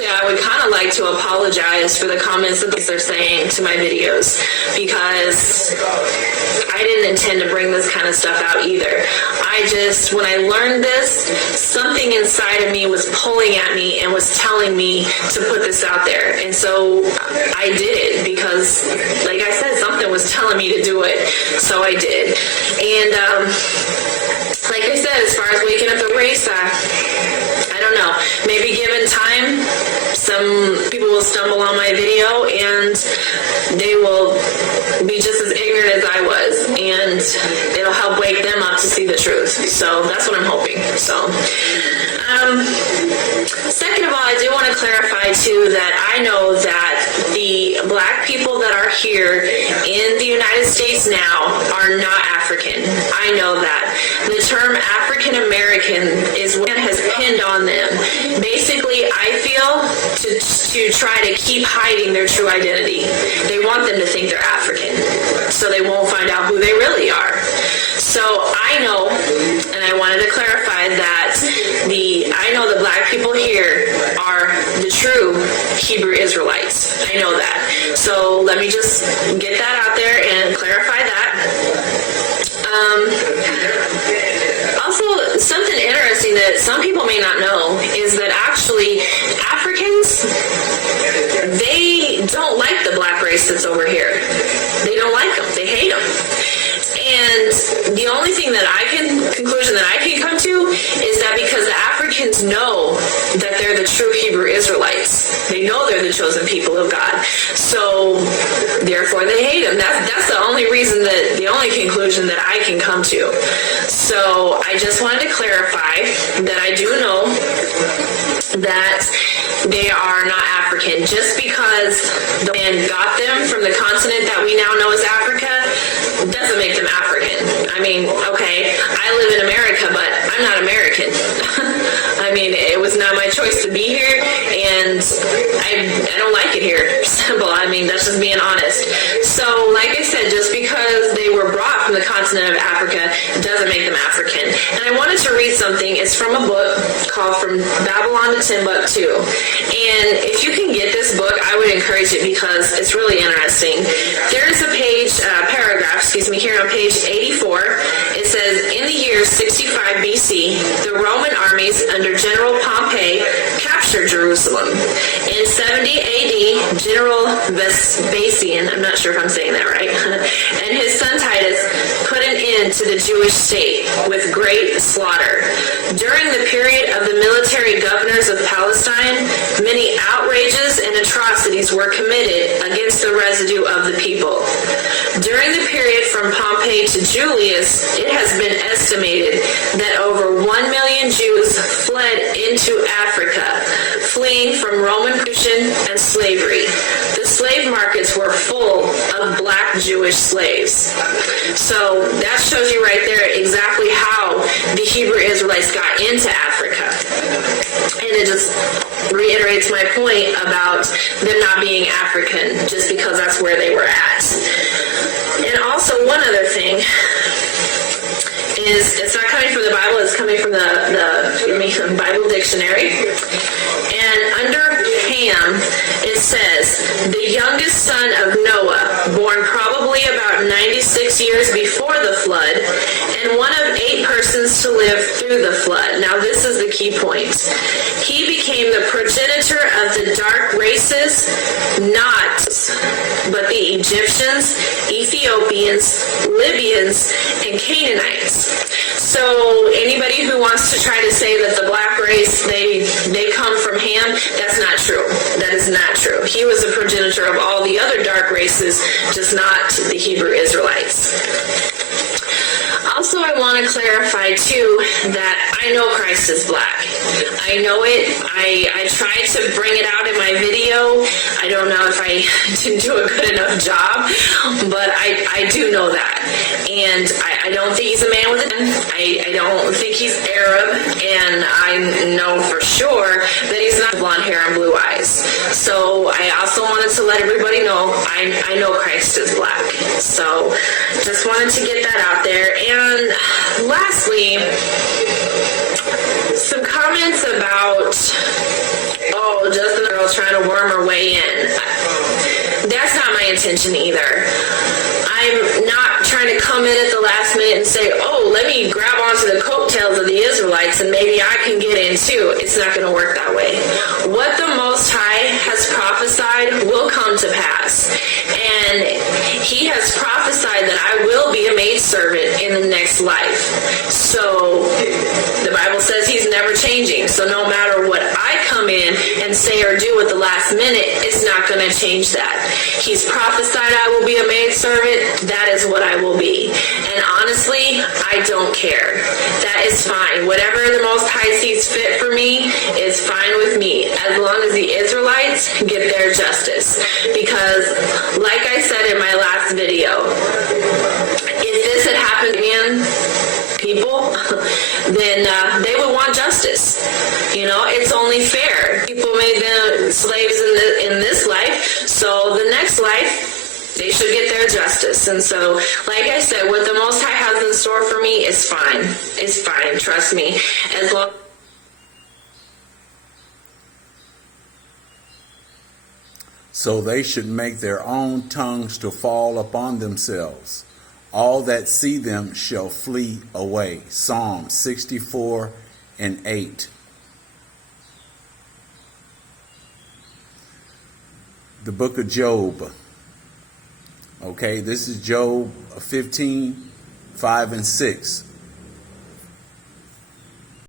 I would kind of like to apologize for the comments that they're saying to my videos, because I didn't intend to bring this kind of stuff out either. When I learned this, something inside of me was pulling at me and was telling me to put this out there. And so I did it because, like I said, something was telling me to do it. So I did. And like I said, as far as waking up the race, I don't know. Maybe given time, some people will stumble on my video and they will be just as ignorant as I was, and it'll help wake them up to see the truth. So that's what I'm hoping. So, second of all, I do want to clarify too that I know that the black people that are here in the United States now are not African. I know that. The term African American is what has pinned on them. Basically, I feel to try to keep hiding their true identity. They want them to think they're African, so they won't find out who they really are. So I know, and I wanted to clarify that I know the black people here are the true Hebrew Israelites. I know that. So let me just get that out there and clarify that. Also, something interesting that some people may not know is that actually Africans, they don't like the black race that's over here. They don't like them. They hate them. And the only thing conclusion that I can come to is that because the Africans know that they're the true Hebrew Israelites. They know they're the chosen people of God. So, therefore, they hate them. That's the only conclusion that I can come to. So, I just wanted to clarify that I do know that they are not African. Just because the man got them from the continent that we now know as Africa doesn't make them African. I mean, okay, I live in America, but I'm not American. I mean, it was not my choice to be here, and I don't like it here. Simple. I mean, that's just being honest. So, like I said, just because they were brought from the continent of Africa doesn't make them African. And I wanted to read something. It's from a book called From Babylon to Timbuktu. And if you can get this book, I would encourage it because it's really interesting. There's a paragraph, here on page 84. It says, in the year 65 BC, the Roman armies under General Pompey captured Jerusalem. In 70 AD, General Vespasian, I'm not sure if I'm saying that right, and his son Titus put an end to the Jewish state with great slaughter. During the period of the military governors of Palestine, many outrages and atrocities were committed against the residue of the people. During the period from Pompey to Julius, it has been estimated that over 1 million Jews fled into Africa, fleeing from Roman persecution and slavery. The slave markets were full of black Jewish slaves. So that shows you right there exactly how the Hebrew Israelites got into Africa. And it just reiterates my point about them not being African just because that's where they were at. And also one other thing is, it's not coming from the Bible, it's coming from the Bible dictionary. And under Ham, it says, the youngest son of Noah, born probably about 96 years before the flood, and one of 8 persons to live through the flood. Now this is the key point. He became the progenitor of the dark races, not but the Egyptians, Ethiopians, Libyans, and Canaanites. So anybody who wants to try to say that the black race, they come from Ham, that's not true. That is not true. He was a progenitor of all the other dark races, just not the Hebrew Israelites. Also, I want to clarify, too, that I know Christ is black. I know it. I tried to bring it out in my video. I don't know if I didn't do a good enough job, but I do know that. And I don't think he's a man with a gun. I don't think he's Arab, and I know for sure that he's not blonde hair and blue eyes. So I also wanted to let everybody know I know Christ is black. So just wanted to get that out there. And lastly, some comments about, just girl's trying to worm her way in. That's not my intention either. I'm not trying to come in at the last minute and say, oh, let me grab onto the coattails of the Israelites and maybe I can get in too. It's not going to work that way. What the Most High has prophesied will come to pass. And he has prophesied that I will be a maidservant in the next life. So the Bible says he's never changing. So no matter what I come in and say or do at the last minute, it's not going to change that. He's prophesied I will be a maidservant. That is what I will be. And honestly, I don't care. That is fine. Whatever the Most High sees fit for me is fine with me, as long as the Israelites get their justice. Because, like I said in my last video, if this had happened again, people, then they would want justice. You know, it's only fair. People made them slaves in this life, so the next life, they should get their justice. And so, like I said, what the Most High has in store for me is fine. It's fine, trust me. As long So they should make their own tongues to fall upon themselves. All that see them shall flee away. Psalm 64:8. The book of Job. Okay, this is Job 15:5 and 6.